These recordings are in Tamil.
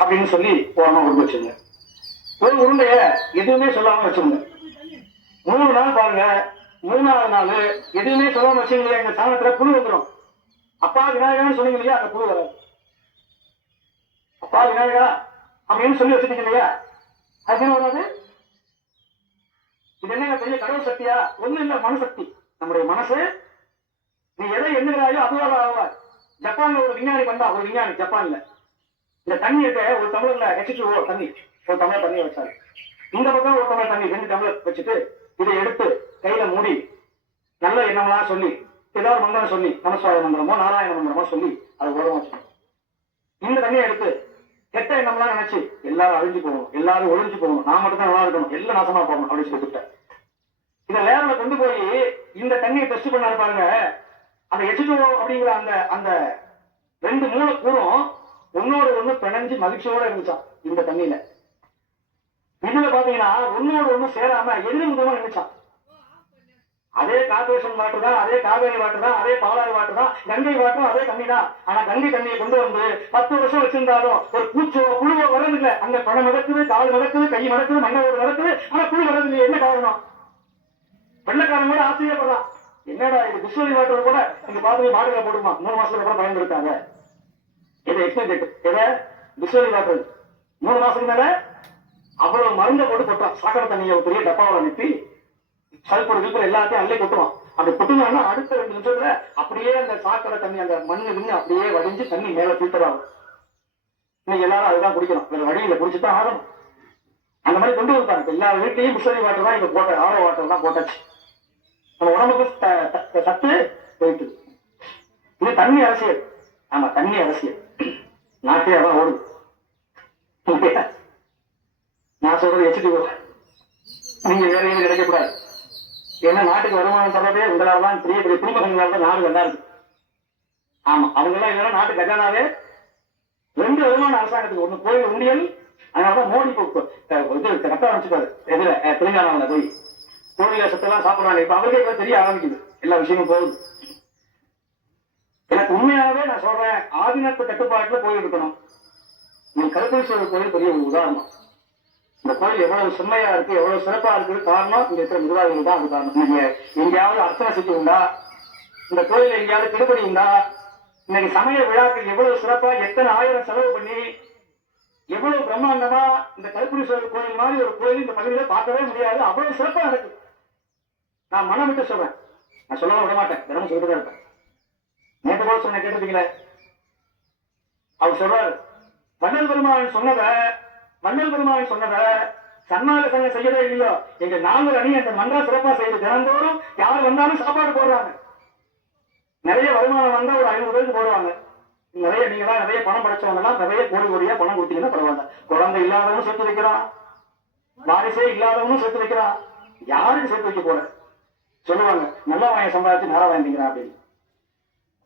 அப்படின்னு சொல்லி ஓரமா கொடுத்து வச்சுங்க. ஒரு உருண்டைய எதுவுமே சொல்லாம வச்சுங்க. 3 நாள் பாருங்க. 3வது நாள் எதுவுமே சொல்லாம வச்சுங்க, எங்க சாணத்துல புழு வந்துடும். அப்பா விநாயகா சொன்னீங்க இல்லையா, அந்த புழு வராது. அப்பா விநாயகா அப்படின்னு சொல்லி வச்சுட்டீங்க இல்லையா, அது என்ன வராது. இது என்ன பெரிய கடவுள் சக்தியா? ஒண்ணு இல்ல, மனசக்தி. நம்முடைய மனசு நீ எதை எண்ணுகிறாயோ அதுவாக ஆவார். ஜப்பான்ல ஒரு விஞ்ஞானி பண்ணா, ஒரு விஞ்ஞானி ஜப்பான்ல இந்த தண்ணி இருக்க ஒரு டம்ளர்ல H2O தண்ணி, ஒரு டம்ளர் தண்ணியை வச்சாரு. இந்த பக்கம் ஒரு டம்ளர் தண்ணி, 2 டம்ளர் வச்சுட்டு இதை எடுத்து கையில மூடி நல்ல எண்ணம்லாம் சொல்லி ஏதாவது மந்திரம் சொல்லி, நமஸ்கார மந்திரமோ நாராயண மந்திரமோ சொல்லி அது உரம் வச்சு இந்த தண்ணியை எடுத்து கெட்ட எண்ணம்லாம் நினைச்சு எல்லாரும் அழிஞ்சு போகணும், எல்லாரும் ஒழிஞ்சு போகணும், நான் மட்டும் தான் நல்லா இருக்கணும், எல்லாம் நாசமா போகணும் அப்படின்னு சொல்லிட்டு இதை லேப்ல கொண்டு போய் இந்த தண்ணியை டெஸ்ட் பண்ணாரு பாருங்க. அந்த H2O அப்படிங்கிற அந்த அந்த 2 மூலக்கூறும் ஒன்னோட ஒண்ணு பிணைஞ்சு மகிழ்ச்சியோட இருந்துச்சான் இந்த தண்ணியில. இதுல பாத்தீங்கன்னா ஒன்னோட ஒண்ணு சேராம எதிரும் விதமா இருந்துச்சான். அதே கார்பரேஷன் வாட்டர் தான், அதே காவேரி வாட்டர் தான், அதே பாலாறு வாட்டர் தான், கங்கை வாட்டரும் அதே தண்ணி தான். ஆனா கங்கை தண்ணியை கொண்டு வந்து 10 வருஷம் வச்சிருந்தாலும் ஒரு பூச்சோ புழுவோ வர்றது இல்லை. அங்க பணம் மிதக்குது, கால் மிதக்குது, கை மிதக்குது, மண்ணோடு நடக்குது, ஆனா புழு வர்றது இல்லை. என்ன காரணம்? வெள்ளக்காரன் கூட ஆச்சரியப்படலாம், என்னடா இது பிஸ்லரி வாட்டர் கூட நீங்க பாத்து மாடுகளை போடுமா 3 மாசத்துக்கு அப்புறம் பயன்படுத்தாங்க. எதை எக்ஸ்பெக்ட் எதை பிஸ்லரி வாட்டர் 3 மாசத்துக்கு மேல அவ்வளவு மருந்தை போட்டு கொட்டான். சாக்கடை தண்ணியை ஒரு பெரிய டப்பாவில் அனுப்பி சல்பர் கில்பர் எல்லாத்தையும் அள்ளி கொட்டுவான். அப்படி கொட்டுனா அடுத்த 2 நிமிஷத்துல அப்படியே அந்த சாக்கடை தண்ணி அந்த மண்ணு நின்று அப்படியே வடிஞ்சு தண்ணி மேல ஃபில்டர் ஆகும். இன்னைக்கு எல்லாரும் அதுதான் குடிக்கணும், வேற வழியில குடிச்சுதான் ஆகணும். அந்த மாதிரி கொண்டு வந்துட்டாங்க. எல்லா வீட்லயும் பிஸ்லரி வாட்டர் தான் இப்ப போட்ட, ஆரோ வாட்டர் தான் போட்டாச்சு. நம்ம உடம்புக்கு சத்து போயிட்டு. இது தண்ணி அரசியல். ஆமா, தண்ணி அரசியல். நாட்டே அதான் ஓடுது. நான் சொல்றது H2O, நீங்க வேற எதுவும் கிடைக்கக்கூடாது. ஏன்னா நாட்டுக்கு வருமானம் தர்றதே உங்களால்தான், பெரிய பெரிய குடும்பங்களால் தான் நாடு நல்லா இருக்கு. ஆமா, அவங்க எல்லாம் இல்லைன்னா நாட்டு கஜானாவே 2 வருமானம் அரசாங்கத்துக்கு. ஒண்ணு கோயில் உண்டியல், அதனாலதான் மோடி இது கட்ட ஆரம்பிச்சுட்டாரு. எதுல தெலுங்கானாவில் போய் கோழில சத்தெல்லாம் சாப்பிடுறாங்க. இப்ப அவருக்கே தெரிய ஆரம்பிக்குது, எல்லா விஷயமும் போகுது. எனக்கு உண்மையாகவே நான் சொல்றேன், ஆதீனத்து கட்டுப்பாட்டுல கோயில் இருக்கணும். நீ கருப்பீஸ்வரர் கோயில் பெரிய ஒரு உதாரணம். இந்த கோயில் எவ்வளவு செம்மையா இருக்கு, எவ்வளவு சிறப்பா இருக்கு, காரணம் இங்க இருக்கிற நிர்வாகிகள் தான். அது காரணம். நீங்க எங்கேயாவது அர்ச்சனை செஞ்சு உண்டா, இந்த கோயில எங்கேயாவது திருப்பதி உண்டா, இன்னைக்கு சமய விழாக்கள் எவ்வளவு சிறப்பா எத்தனை ஆயிரம் செலவு பண்ணி எவ்வளவு பிரம்மாண்டமா இந்த கருப்பீஸ்வரர் கோயில் மாதிரி ஒரு கோயில் இந்த பகுதியில பார்க்கவே முடியாது. அவ்வளவு சிறப்பா இருக்கு. நான் மனம் விட்டு சொல்றேன், நான் சொல்ல விட மாட்டேன், தினமும் சொல்லிட்டு தான் இருப்பேன். நேற்று போல சொன்ன கேட்டுட்டீங்களே, அவர் சொல்றாரு வள்ளல் பெருமாள் சொன்னத சன்மார்க்க சங்கம் செய்யவே இல்லையோ, எங்க 4 அணி அந்த மன்றா சிறப்பா செய்யுது. தினந்தோறும் யார் வந்தாலும் சாப்பாடு போடுறாங்க. நிறைய வருமானம் வந்தா ஒரு 500 பேருக்கு போடுவாங்க. நிறைய நீங்களாம் நிறைய பணம் படைச்சவங்க எல்லாம் நிறைய கோடியா பணம் கொடுத்தீங்கன்னா பரவாயில்ல. குழந்தை இல்லாதவனும் சேர்த்து வைக்கிறான், வாரிசே இல்லாதவனும் சேர்த்து வைக்கிறான். யாருக்கு சேர்த்து வைக்க போற சொல்லுவாங்க, நல்ல வாங்கி சம்பாதிச்சு நேரம் வாங்கிக்கிறான் அப்படின்னு.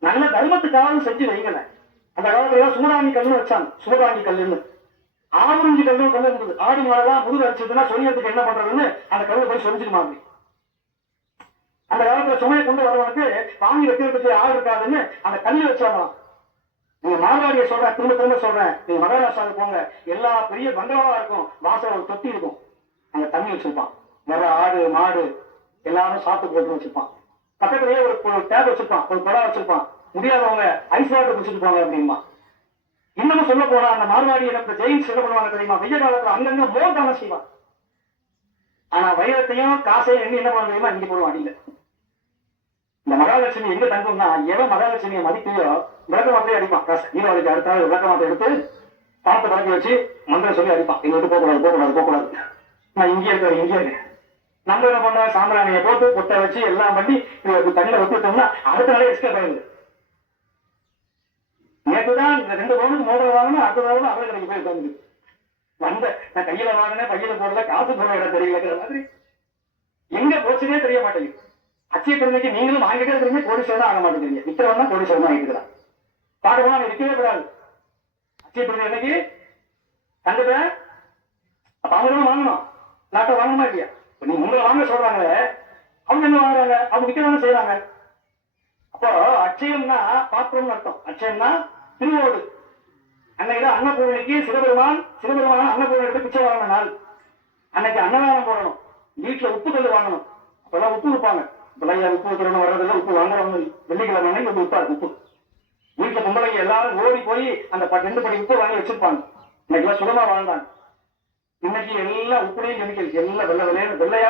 நல்ல தர்மத்துக்காக செஞ்சு வைக்கல. அந்த காலத்துல சூடாங்கி கல்லுன்னு வச்சாங்க. சூடாங்கி கல்லுன்னு ஆவரஞ்சி கல்லு கல்லு இருந்தது. ஆடு மாடெல்லாம் முதுகு அடிச்சதுன்னா சொரியத்துக்கு என்ன பண்றதுன்னு அந்த கல்லை போய் சொரிஞ்சிருமா. அந்த காலத்துல சுமையை கொண்டு வரவனுக்கு வாங்கி வைக்கிறதுக்கு ஆள் இருக்காதுன்னு அந்த கல்லு வச்சாங்களாம். நீங்க மார்வாடியை சொல்றேன், திரும்ப சொல்றேன், நீங்க மகாராஷ்டிராவுக்கு போங்க, எல்லா பெரிய பங்களாவா இருக்கும், வாசல் ஒரு தொட்டி இருக்கும், அங்க தண்ணி வச்சிருப்பான். வர ஆடு மாடு எல்லாரும் சாப்பிட்டு போட்டு வச்சிருப்பான். பக்கத்திலேயே ஒரு டேப் வச்சிருப்பான், ஒரு குழா வச்சிருப்பான். முடியாதவங்க ஐஸ் வாட்டர் குடிச்சிட்டு போங்க அப்படிமா. இன்னமும் சொல்ல போனா அந்த மார்வாடி எனக்கு ஜெயின்ஸ் என்ன பண்ணுவாங்க தெரியுமா, வெய்ய காலத்துல அங்கங்க மோர் தானே செய்வான். ஆனா வைரத்தையும் காசையும் எண்ணி என்ன பண்ண தெரியுமா, இங்க போடுவான் அடியில. இந்த மகாலட்சுமி எங்க தங்கும்னா, எவன் மகாலட்சுமியை மதிக்கையோ விளக்க மாத்திரையே அடிப்பான். காசு தீபாவளிக்கு அடுத்த நாள் விளக்க மாத்திரை எடுத்து பணத்தை பழக்கி வச்சு மந்திரம் சொல்லி அடிப்பான். எங்க விட்டு போகக்கூடாது. நான் இங்கே இருக்கேன். நம்ம என்ன பண்ண, சாம்பிராணியை போட்டு பொட்டை வச்சு எல்லாம் பண்ணி தண்ணியில வச்சுட்டோம்னா அடுத்த நாளே எக்ஸ்ட்ரா பயந்து. நேற்றுதான் இந்த 2 பவுனுக்கு மோதல் வாங்கினா அடுத்த நாள் அவரை கடைக்கு போய் உட்காந்து வந்த நான் கையில வாங்கினேன், பையில போடல, காசு போன இடம் தெரியலங்கிற மாதிரி எங்க போச்சுன்னே தெரிய மாட்டேங்குது. அச்சய பெருமைக்கு நீங்களும் வாங்கிட்டே இருக்கிறீங்க, கோடீஸ்வரன் ஆக மாட்டேங்கிறீங்க. விக்கிறவன் தான் கோடீஸ்வரன் ஆகிட்டு இருக்கிறான். பார்க்கணும், அவன் விற்கவே கூடாது. அச்சய பெருமை என்னைக்கு கண்டுக்க அப்ப அவங்களும் வாங்கணும், நாட்டை வாங்கணுமா இல்லையா? நீ உங்களை வாங்க சொல்றாங்களே, அவங்க என்ன வாங்குறாங்க, அவங்க விற்கதானே செய்யறாங்க. அப்போ அச்சயம்னா பாத்திரம்னு அர்த்தம். அச்சயம்னா திருவோடு. அன்னைக்குதான் அன்னபூரணிக்கு சிவபெருமான அன்னபூரணி எடுத்து பிச்சை வாங்கின நாள். அன்னைக்கு அன்னதானம் போடணும், வீட்டுல உப்பு கல் வாங்கணும். அப்பெல்லாம் உப்பு விற்பாங்க. இப்பெல்லாம் உப்பு வைக்கிறவங்க வர்றதில்ல, உப்பு வாங்குறவங்க வெள்ளிக்கிழமை அன்னைக்கு உப்பு விற்பாரு. உப்பு வீட்டுல பொம்பளைங்க எல்லாரும் ஓடி போய் அந்த 2 படி உப்பு வாங்கி வச்சிருப்பாங்க. இன்னைக்கு எல்லாம் சுகமா வாழ்ந்தாங்க. இன்னைக்கு எல்லாம் உப்புலையும் கெமிக்கல், எல்லாம் வெள்ளையா